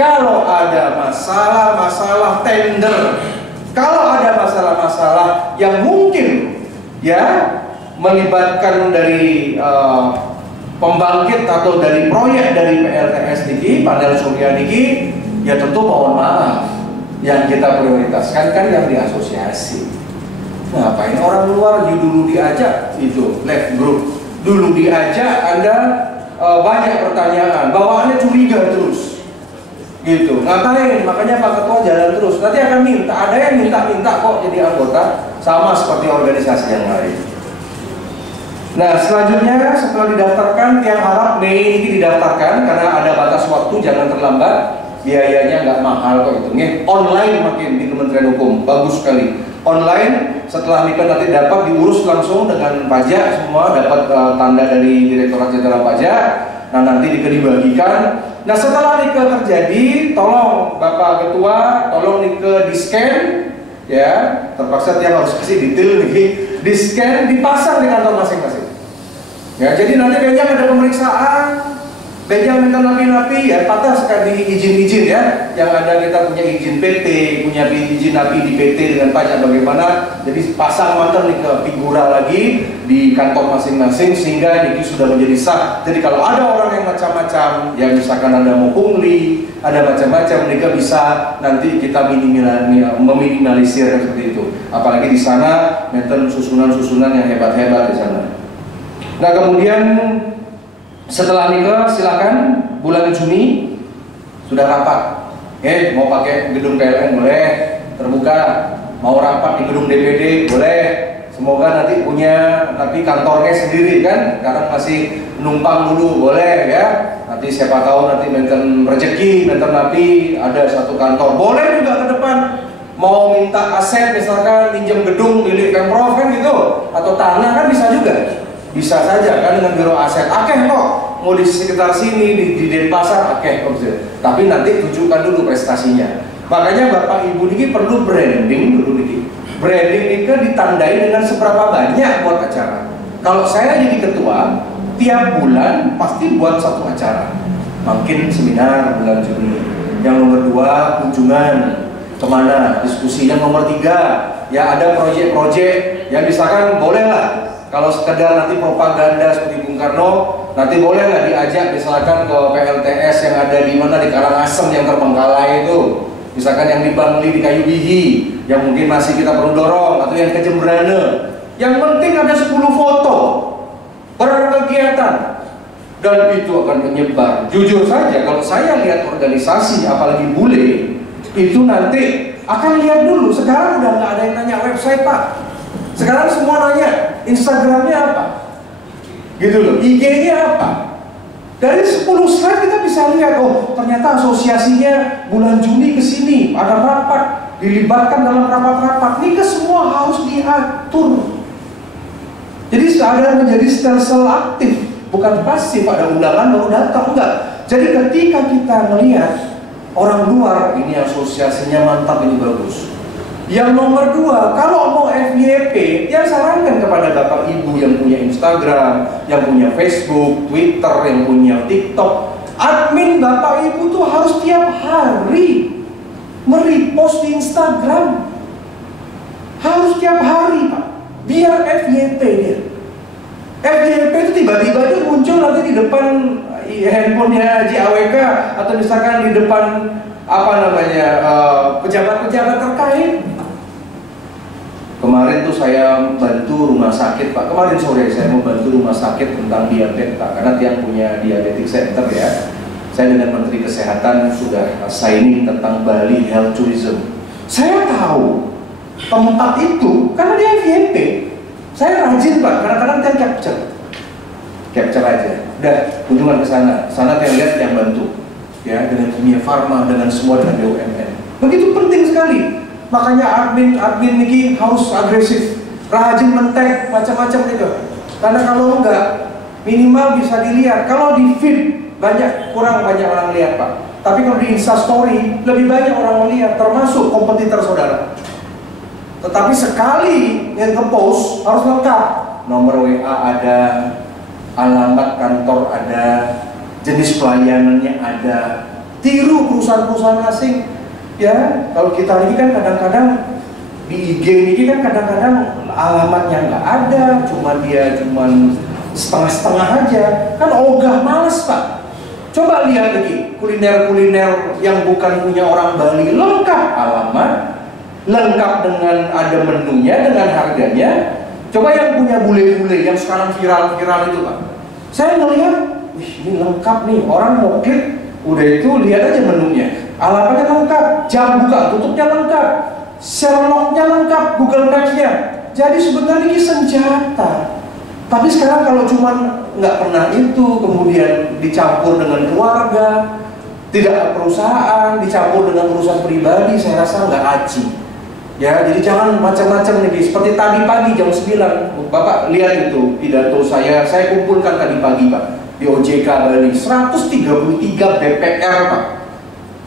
kalau ada masalah tender, kalau ada masalah-masalah yang mungkin ya melibatkan dari pembangkit atau dari proyek dari PLTS niki, panel surya niki, ya tentu mohon maaf. Yang kita prioritaskan kan yang di asosiasi. Ngapain orang luar dulu diajak itu left group, dulu diajak Anda banyak pertanyaan, bawaannya curiga terus, gitu. Ngapain? Makanya Pak Ketua jalan terus. Nanti akan minta, ada yang minta kok jadi anggota, sama seperti organisasi yang lain. Nah selanjutnya setelah didaftarkan, tiang harap Mei ini didaftarkan karena ada batas waktu, jangan terlambat. Biayanya nggak mahal kok itu. Online makin di Kementerian Hukum, bagus sekali. Online setelah nikah nanti dapat diurus langsung dengan pajak semua, dapat tanda dari Direktorat Jenderal Pajak. Nah nanti dibagikan. Nah setelah nikah terjadi, tolong Bapak Ketua, tolong nikah di scan, ya. Terpaksa tiap harus kasih detail nih, di scan, dipasang di kantor masing-masing. Ya jadi nanti kayaknya ada pemeriksaan. Benjang minta napi-napi ya, patah sekali izin-izin ya. Yang ada kita punya izin PT, punya izin napi di PT dengan pajak bagaimana. Jadi pasang mantan nih ke figura lagi di kantor masing-masing sehingga ini sudah menjadi sah. Jadi kalau ada orang yang macam-macam, ya misalkan ada mau pungli, ada macam-macam, mereka bisa nanti kita meminimalisir seperti itu. Apalagi di sana maintain susunan-susunan yang hebat-hebat di sana. Nah kemudian setelah nikah silakan bulan Juni sudah rapat. Mau pakai gedung PLN boleh, terbuka. Mau rapat di gedung DPD boleh, semoga nanti punya, tapi kantornya sendiri kan, sekarang masih numpang dulu boleh ya. Nanti siapa tahu nanti menten rezeki, menten napi ada satu kantor, boleh juga ke depan. Mau minta aset misalkan minjem gedung milik Pemprov kan gitu, atau tanah kan bisa juga, bisa saja kan dengan biro aset. Akeh kok mau di sekitar sini di Denpasar akeh kok, tapi nanti tunjukkan dulu prestasinya. Makanya Bapak Ibu ini perlu branding dulu nih. Branding itu ditandai dengan seberapa banyak buat acara. Kalau saya jadi ketua, tiap bulan pasti buat satu acara. Mungkin seminar bulan Juni. Yang nomor 2 kunjungan kemana, diskusi. Yang nomor 3 ya ada proyek-proyek yang misalkan boleh lah. Kalau sekedar nanti propaganda seperti Bung Karno, nanti boleh lah diajak misalkan ke PLTS yang ada di mana di Karangasem yang terbengkalai itu. Misalkan yang di Bangli, di Kayu Bihi, yang mungkin masih kita perlu dorong, atau yang ke Jembrana. Yang penting ada 10 foto berkegiatan, dan itu akan menyebar. Jujur saja, kalau saya lihat organisasi, apalagi bule, itu nanti akan lihat dulu. Sekarang udah nggak ada yang nanya website Pak. Sekarang semua nanya Instagramnya apa, gitu loh, IG-nya apa. Dari 10 slide kita bisa lihat, oh ternyata asosiasinya bulan Juni ke sini, ada rapat, dilibatkan dalam rapat-rapat. Ini semua harus diatur. Jadi sadar menjadi sel-sel aktif, bukan pasif, ada undangan baru datang, enggak. Jadi ketika kita melihat orang luar, ini asosiasinya mantap, ini bagus. Yang nomor 2, kalau mau FYP, ya sarankan kepada Bapak Ibu yang punya Instagram, yang punya Facebook, Twitter, yang punya TikTok. Admin Bapak Ibu tuh harus tiap hari merepost di Instagram. Harus tiap hari Pak, biar FYP dia. FYP itu tiba-tiba itu muncul nanti di depan handphonenya Haji AWK, atau misalkan di depan apa namanya pejabat-pejabat terkait. Kemarin tuh saya bantu rumah sakit Pak, kemarin sore saya membantu rumah sakit tentang diabetes Pak, karena dia punya diabetes center ya. Saya dengan Menteri Kesehatan sudah signing tentang Bali Health Tourism. Saya tahu tempat itu karena dia FYP. Saya rajin Pak, kadang-kadang kan capture aja. Udah kunjungan ke sana, saya lihat yang bantu ya, dengan Kimia Farma, dengan semua, dengan BUMN. Begitu penting sekali. Makanya admin ini harus agresif, rajin men-tag macam-macam gitu. Karena kalau enggak, minimal bisa dilihat. Kalau di feed kurang banyak orang lihat Pak. Tapi kalau di Instastory lebih banyak orang melihat, termasuk kompetitor saudara. Tetapi sekali yang nge-post harus lengkap. Nomor WA ada, alamat kantor ada, jenis pelayanannya ada. Tiru perusahaan-perusahaan asing. Ya, kalau kita ini kan kadang-kadang di IG ini kan kadang-kadang alamatnya nggak ada, cuma setengah-setengah aja. Kan ogah, males Pak. Coba lihat lagi kuliner-kuliner yang bukan punya orang Bali, lengkap alamat, lengkap dengan ada menunya, dengan harganya. Coba yang punya bule-bule yang sekarang viral-viral itu Pak. Saya ngelihat, wih ini lengkap nih, orang mau klik, udah itu lihat aja menunya. Alamatnya lengkap, jam buka tutupnya lengkap, Sherlocknya lengkap, Google Maps-nya. Jadi sebenarnya ini senjata. Tapi sekarang kalau cuma nggak pernah itu, kemudian dicampur dengan keluarga, tidak perusahaan, dicampur dengan urusan pribadi, saya rasa nggak aji. Ya, jadi jangan macam-macam nih. Seperti tadi pagi jam 9, Bapak lihat itu pidato saya kumpulkan tadi pagi Pak di OJK Bali, 133 BPR Pak.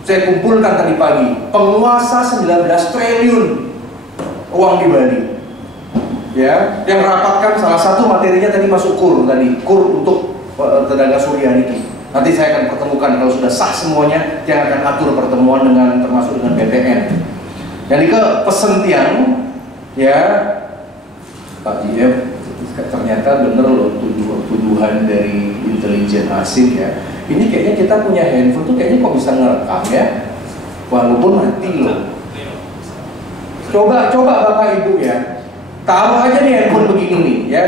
Saya kumpulkan tadi pagi, penguasa 19 triliun uang di Bali. Ya, yang rapatkan salah satu materinya tadi masuk KUR untuk tenaga surya ini. Nanti saya akan pertemukan kalau sudah sah semuanya, yang akan atur pertemuan dengan termasuk dengan BPN. Jadi ke pesentian ya Pak JM, ternyata bener loh tuduhan dari intelijen asing ya. Ini kayaknya kita punya handphone tuh kayaknya kok bisa ngerekam ya, walaupun mati loh. Coba Bapak Ibu ya, taruh aja nih handphone begini nih ya,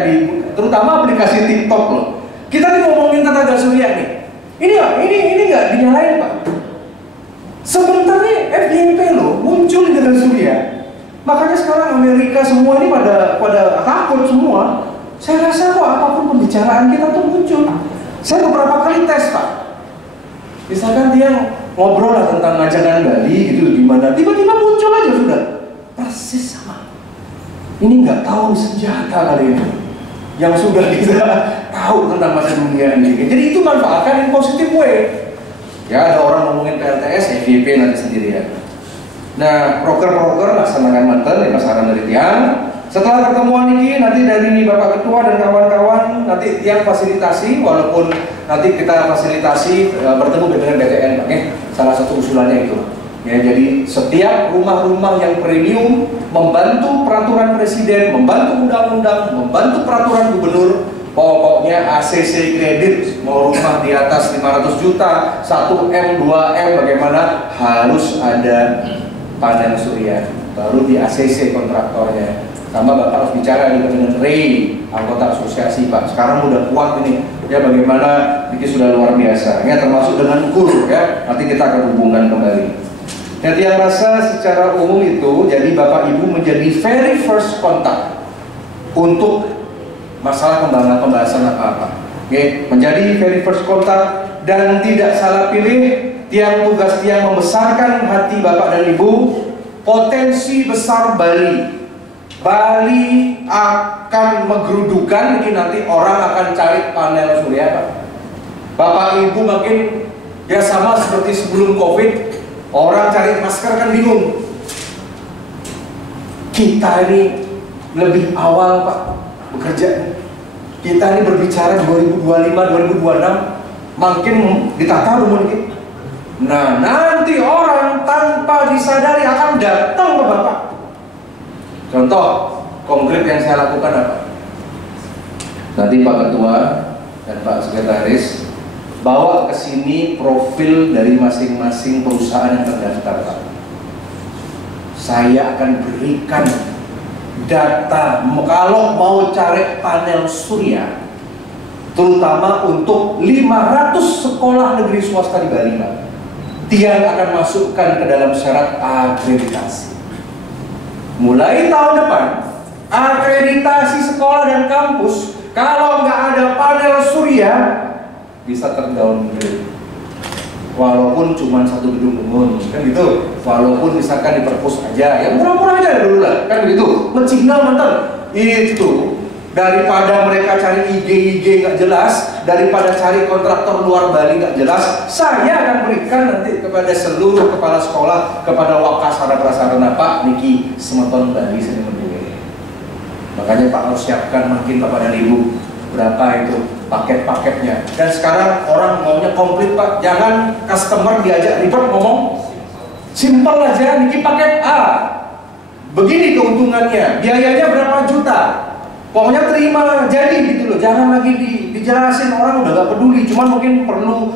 terutama aplikasi TikTok loh. Kita nih ngomongin tenaga surya nih. Ini nggak dinyalain Pak. Sebentar nih FYP loh muncul dengan Surya. Makanya sekarang Amerika semua ini pada takut semua. Saya rasa kok apapun pembicaraan kita tuh muncul. Saya beberapa kali tes Pak. Misalkan dia ngobrol lah tentang ngajakan Bali gitu gimana, tiba-tiba muncul aja sudah persis sama. Ini nggak tahu senjata kali ini yang sudah kita tahu tentang masa dunia ini. Jadi itu manfaatkan in positive way. Ya ada orang ngomongin PLTS, FYP nanti sendiri ya. Nah, proker-proker laksanakan mantel, ya saran dari Tiang. Setelah pertemuan ini nanti dari Bapak Ketua dan kawan-kawan nanti Tiang fasilitasi, walaupun nanti kita fasilitasi bertemu dengan BTN, oke? Salah satu usulannya itu. Ya, jadi setiap rumah-rumah yang premium membantu peraturan presiden, membantu undang-undang, membantu peraturan gubernur. Pokoknya ACC kredit mau rumah di atas 500 juta, 1M, 2M bagaimana harus ada panel surya. Baru di ACC kontraktornya. Sama Bapak harus bicara juga dengan Ray, anggota asosiasi Pak. Sekarang udah kuat ini. Ya bagaimana ini sudah luar biasa. Ya termasuk dengan KUR ya. Nanti kita akan hubungkan kembali. Nah, yang rasa secara umum itu jadi Bapak Ibu menjadi very first contact untuk masalah pembahasan apa-apa. Oke, menjadi very first contact dan tidak salah pilih. Tiang tugas Tiang membesarkan hati Bapak dan Ibu. Potensi besar Bali. Bali akan menggerudukan, ini nanti orang akan cari panel surya Pak. Bapak Ibu makin ya sama seperti sebelum COVID, orang cari masker kan bingung. Kita ini lebih awal Pak bekerja. Kita ini berbicara 2025, 2026 makin ditata mungkin. Nah nanti orang tanpa disadari akan datang ke Bapak. Contoh konkret yang saya lakukan apa? Nanti Pak Ketua dan Pak Sekretaris bawa ke sini profil dari masing-masing perusahaan yang terdaftar Pak. Saya akan berikan data kalau mau cari panel surya terutama untuk 500 sekolah negeri swasta di Bali Pak. Tiang akan masukkan ke dalam syarat akreditasi. Mulai tahun depan akreditasi sekolah dan kampus kalau nggak ada panel surya bisa terdowngrade. Walaupun cuma satu gedung umum kan gitu, walaupun misalkan di perpus aja, yang murah-murah aja dulu lah, kan begitu. Mencinggal mantan itu daripada mereka cari IG nggak jelas, daripada cari kontraktor luar Bali nggak jelas, saya akan berikan nanti kepada seluruh kepala sekolah, kepada Wakasara Prasarana Pak Niki Semeton Bali sini berdiri. Makanya Pak harus siapkan makin Bapak dan Ibu berapa itu paket-paketnya. Dan sekarang orang maunya komplit Pak, jangan customer diajak ribet ngomong simpel aja, niki paket A begini keuntungannya, biayanya berapa juta, pokoknya terima jadi gitu loh. Jangan lagi dijelasin, orang udah gak peduli, cuman mungkin perlu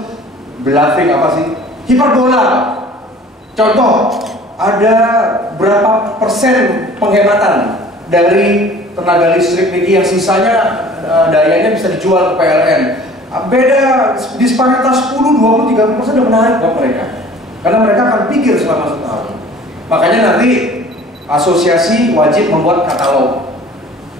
bluffing apa sih, hiperbola. Contoh, ada berapa persen penghematan dari tenaga listrik niki yang sisanya dayanya bisa dijual ke PLN. Beda disparitas 10, 20, 30% udah menarik buat mereka. Karena mereka akan pikir selama setahun. Makanya nanti asosiasi wajib membuat katalog.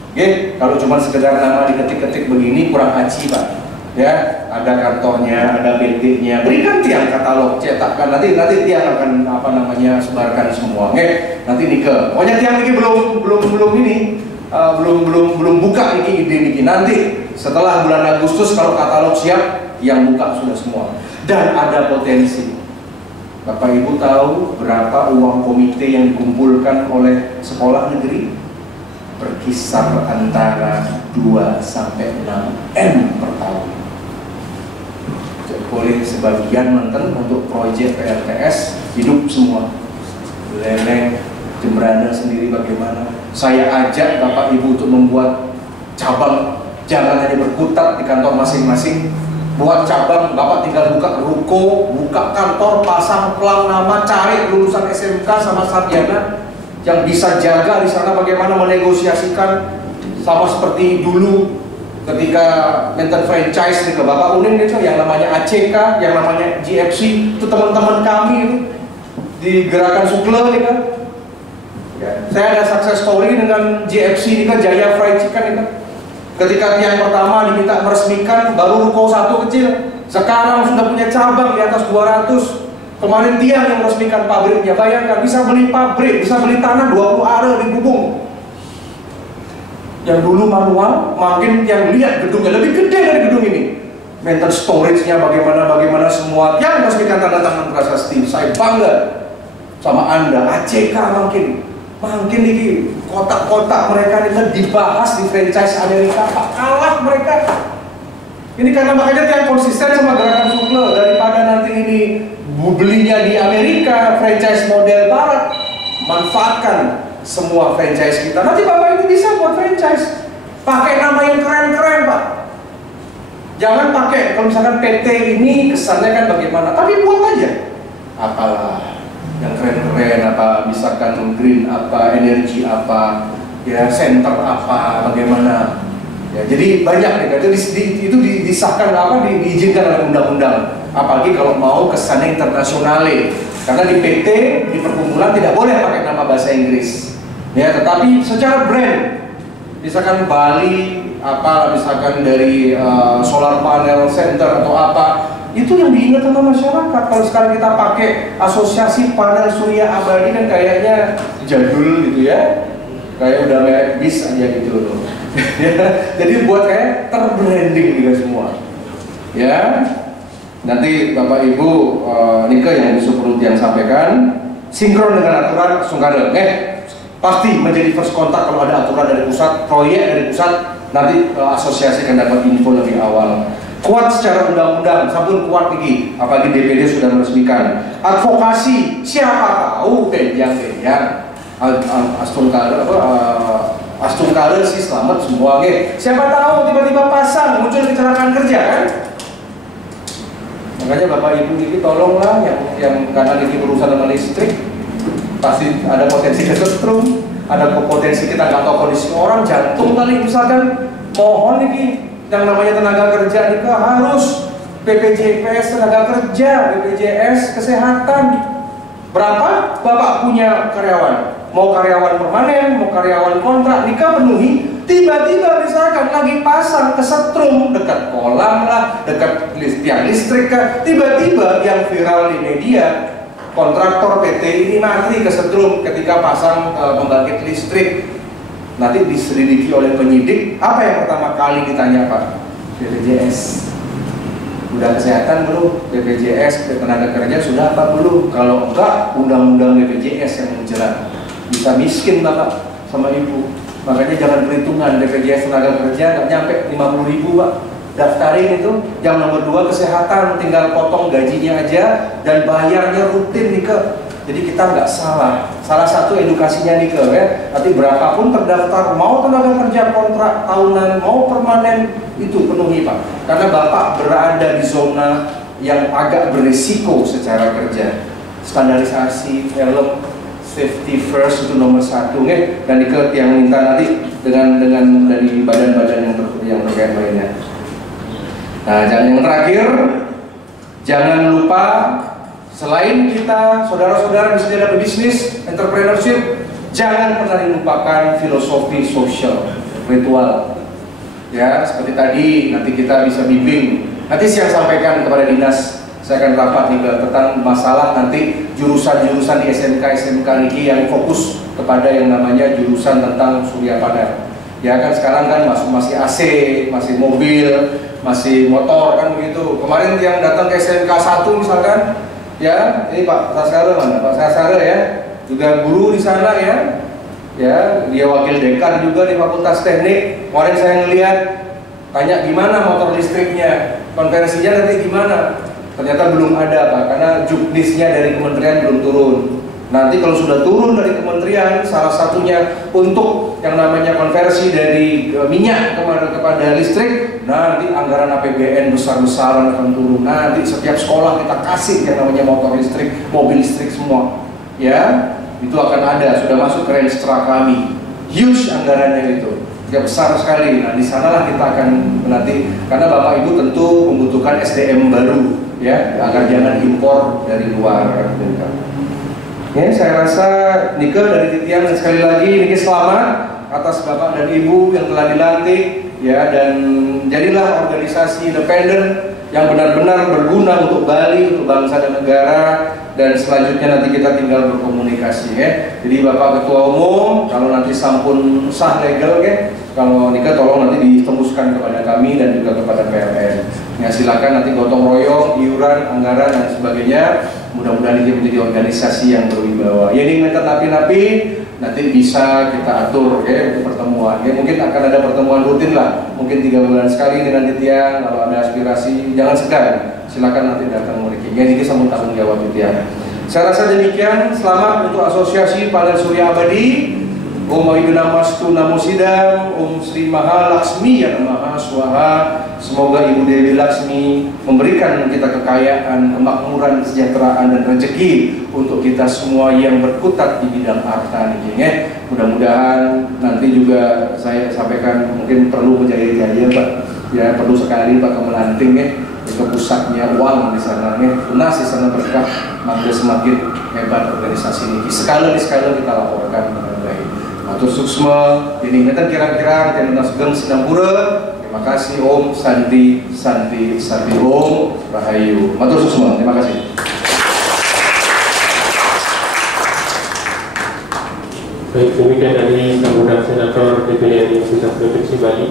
Oke, kalau cuma sekedar nama diketik-ketik begini kurang aci Pak. Ya, ada kantornya, ada BT-nya. Berikan Tiang katalog, cetakkan. Nanti Tiang akan sebarkan semua. Oke, nanti Nike. Pokoknya Tiang ini belum ini. Belum buka niki ide niki. Nanti setelah bulan Agustus kalau katalog siap, yang buka sudah semua. Dan ada potensi. Bapak Ibu tahu berapa uang komite yang dikumpulkan oleh sekolah negeri? Berkisar antara 2 sampai 6 M per tahun. Boleh sebagian nonton untuk proyek PLTS hidup semua. Leleng Jembrana sendiri bagaimana? Saya ajak Bapak Ibu untuk membuat cabang, jangan hanya berkutat di kantor masing-masing. Buat cabang, Bapak tinggal buka ruko, buka kantor, pasang pelang nama, cari lulusan SMK sama sarjana yang bisa jaga di sana bagaimana menegosiasikan, sama seperti dulu ketika maintain franchise ke Bapak Unin itu yang namanya ACK, yang namanya GFC, itu teman-teman kami itu di gerakan Sukle nih kan. Ya, saya ada success story dengan JFC ini kan, Jaya Fried Chicken ini kan. Ketika tiang pertama diminta meresmikan, baru ruko satu kecil, sekarang sudah punya cabang di atas 200. Kemarin tiang yang meresmikan pabriknya, bayangkan bisa beli pabrik, bisa beli tanah 20 are di Gubung. Yang dulu manual, makin yang lihat gedungnya lebih gede dari gedung ini. Mental storage-nya bagaimana semua yang meresmikan tanda tangan prasasti. Saya bangga sama Anda. ACK makin ini kotak-kotak mereka ini dibahas di franchise Amerika, Pak, kalah mereka. Ini karena makanya yang konsisten sama gerakan Sukle, daripada nanti ini belinya di Amerika franchise model barat, manfaatkan semua franchise kita. Nanti Bapak itu bisa buat franchise, pakai nama yang keren-keren, Pak. Jangan pakai, kalau misalkan PT ini kesannya kan bagaimana, tapi buat aja apalah yang keren-keren, apa misalkan green apa, energi apa, ya center apa, bagaimana. Ya, jadi banyak nih, itu disahkan apa, diizinkan oleh undang-undang. Apalagi kalau mau kesannya internasional, karena di PT, di perkumpulan tidak boleh pakai nama bahasa Inggris. Ya, tetapi secara brand, misalkan Bali, apa, misalkan dari solar panel center atau apa. Itu yang diingat sama masyarakat. Kalau sekarang kita pakai asosiasi panel surya abadi kan kayaknya jadul gitu ya, kayak udah merek bis aja gitu loh. Jadi buat kayak terbranding juga semua. Ya, nanti Bapak Ibu Nika yang disuruh yang sampaikan sinkron dengan aturan Sungkade. Pasti menjadi first kontak kalau ada aturan dari pusat, proyek dari pusat, nanti asosiasi akan dapat info lebih awal. Kuat secara undang-undang, sabun kuat lagi, apalagi DPD sudah meresmikan. Advokasi, siapa tahu yang Astungkade sih selamat semua, siapa tahu tiba-tiba pasang muncul kecelakaan kerja kan. Makanya Bapak Ibu ini tolonglah yang karena ini berurusan dengan listrik, pasti ada potensi kesetrum, ada potensi kita nggak tahu kondisi orang, jantung kali misalkan. Mohon ini yang namanya tenaga kerja ini harus BPJS tenaga kerja, BPJS kesehatan. Berapa Bapak punya karyawan? Mau karyawan permanen, mau karyawan kontrak, nikah penuhi. Tiba-tiba misalkan lagi pasang kesetrum dekat kolam lah, dekat tiang listrik kan. Tiba-tiba yang viral di media, kontraktor PT ini mati kesetrum ketika pasang pembangkit listrik. Nanti diselidiki oleh penyidik. Apa yang pertama kali ditanya, Pak? BPJS. Udah kesehatan belum? BPJS tenaga kerja sudah apa belum? Kalau enggak, undang-undang BPJS yang menjerat. Bisa miskin Bapak sama Ibu. Makanya jangan perhitungan BPJS tenaga kerja nggak nyampe 50.000 Pak. Daftarin itu. Yang nomor 2 kesehatan, tinggal potong gajinya aja dan bayarnya rutin nih ke. Jadi kita nggak salah. Salah satu edukasinya nih ke ya. Nanti berapapun terdaftar, mau tenaga kerja kontrak tahunan, mau permanen, itu penuhi Pak. Karena Bapak berada di zona yang agak berisiko secara kerja. Standarisasi, helm, safety first itu nomor 1 dan ikut yang minta nanti dengan dari badan-badan yang terkait lainnya. Nah, yang terakhir, jangan lupa selain kita saudara-saudara di sini ada bisnis, entrepreneurship, jangan pernah dilupakan filosofi sosial, ritual. Ya, seperti tadi nanti kita bisa bimbing. Nanti saya sampaikan kepada dinas. Saya akan rapat juga tentang masalah nanti jurusan-jurusan di SMK ini yang fokus kepada yang namanya jurusan tentang surya panel. Ya kan sekarang kan masih AC, masih mobil, masih motor kan begitu. Kemarin yang datang ke SMK 1 misalkan, ya ini Pak Sasare mana? Pak Sasare ya, juga guru di sana ya. Ya, dia wakil dekan juga di Fakultas Teknik. Kemarin saya ngelihat, tanya gimana motor listriknya, konversinya nanti gimana? Ternyata belum ada Pak, karena juknisnya dari kementerian belum turun. Nanti kalau sudah turun dari kementerian, salah satunya untuk yang namanya konversi dari minyak kepada listrik, nanti anggaran APBN besar-besaran akan turun. Nanti setiap sekolah kita kasih yang namanya motor listrik, mobil listrik semua. Ya, itu akan ada, sudah masuk ke renstra kami. Huge anggarannya itu, ya besar sekali. Nah, di sanalah kita akan nanti, karena Bapak Ibu tentu membutuhkan SDM baru. Ya, agar jangan impor dari luar. Ya, saya rasa Nike dari Titian, dan sekali lagi Nike selamat atas Bapak dan Ibu yang telah dilantik, ya, dan jadilah organisasi independen yang benar-benar berguna untuk Bali, untuk bangsa dan negara, dan selanjutnya nanti kita tinggal berkomunikasi, ya. Jadi Bapak Ketua Umum, kalau nanti sampun sah legal, ya, kalau Nike tolong nanti ditembuskan kepada kami dan juga kepada PLN. Ya, silakan nanti gotong royong, iuran, anggaran dan sebagainya. Mudah-mudahan ini menjadi organisasi yang berwibawa. Ya, ini minta napi-napi nanti bisa kita atur, ya, untuk pertemuan. Ya, mungkin akan ada pertemuan rutin lah, mungkin 3 bulan sekali dengan Titian. Kalau ada aspirasi jangan segan, silakan nanti datang memiliki. Ya, ini sambung tanggung jawab Titian. Saya rasa demikian. Selamat untuk Asosiasi Panel Surya Abadi. Om Ayudana Mastu Namo Sidam, Om Sri Mahalaksmi Yang Maha Swaha. Semoga Ibu Dewi Laksmi memberikan kita kekayaan, kemakmuran, kesejahteraan dan rezeki untuk kita semua yang berkutat di bidang harta nih, ya. Mudah-mudahan nanti juga saya sampaikan mungkin perlu menjadi janji, Pak. Ya, perlu sekali Pak Kemelanting, ya. Itu pusatnya uang di sana, ya. Tunas di sana berkah, maka semakin hebat organisasi ini. Sekali kita laporkan dengan baik. Matur suksma, ini ingatan kira-kira yang nasgem Sinapura. Terima kasih Om Santi Om Rahayu. Matur suksma, terima kasih. Baik, demikian dari sambutan Senator DPD RI Pusat Provinsi Bali.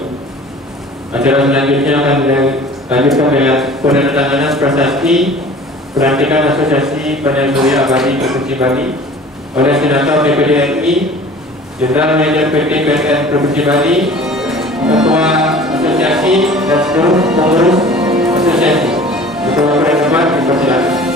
Acara selanjutnya akan dilanjutkan dengan penandatanganan prasasti pelantikan Asosiasi Panel Surya Abadi Provinsi Bali oleh Senator DPD RI, Jenderal Manajer PT PLN Provinsi Bali, Ketua Asosiasi dan seluruh pengurus asosiasi. Ketua Presiden dipersilakan.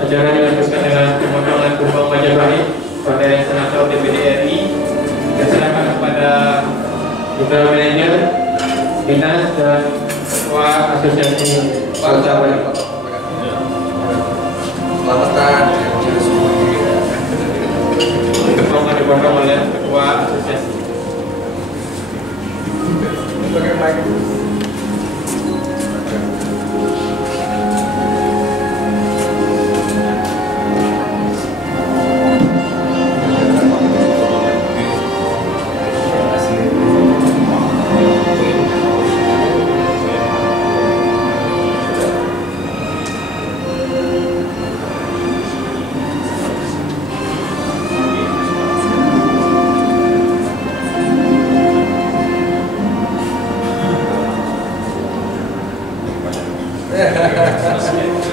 Acara dilanjutkan dengan pemotongan kurban Majapahit oleh Senator DPD RI. Silakan kepada Asosiasi Pertama. Selamatan. Ketua dipotong oleh Ketua Asosiasi. Pakai mic.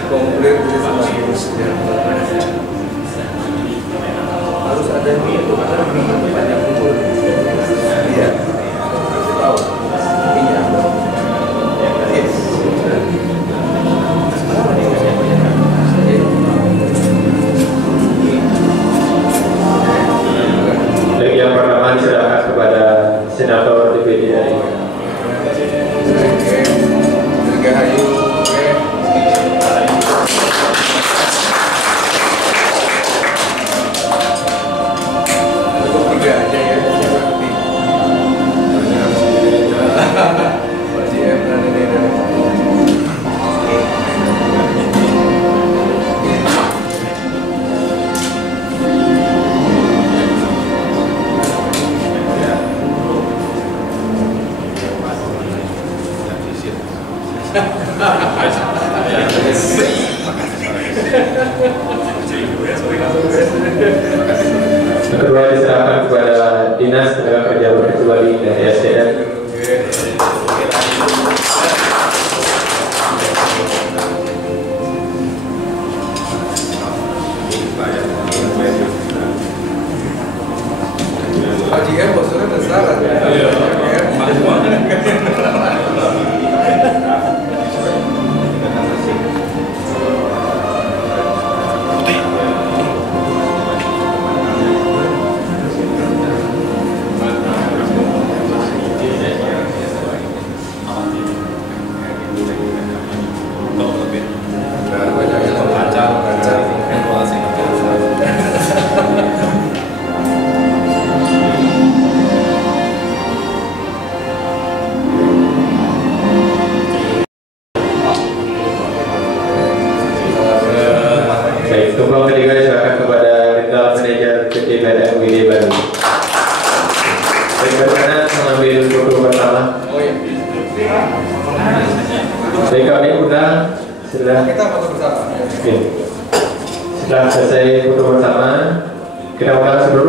Komplit harus ada mie itu karena mie itu banyak kumpul. Iya. Tahu. Mie-nya. Yes. Lagi yang pertama diserahkan kepada Senator DPD RI. Dirgahayu. Kedua diserahkan kepada Dinas Tenaga Kerja Berkecuali dari SDM. AJM bosnya besar. Tumpang ketiga diserahkan kepada General Manager PT PLN UID Bali. Bagaimana mengambil foto bersama? Baik, kami undang sudah. Kita foto bersama. Oke. Setelah selesai foto bersama, kita undang seluruh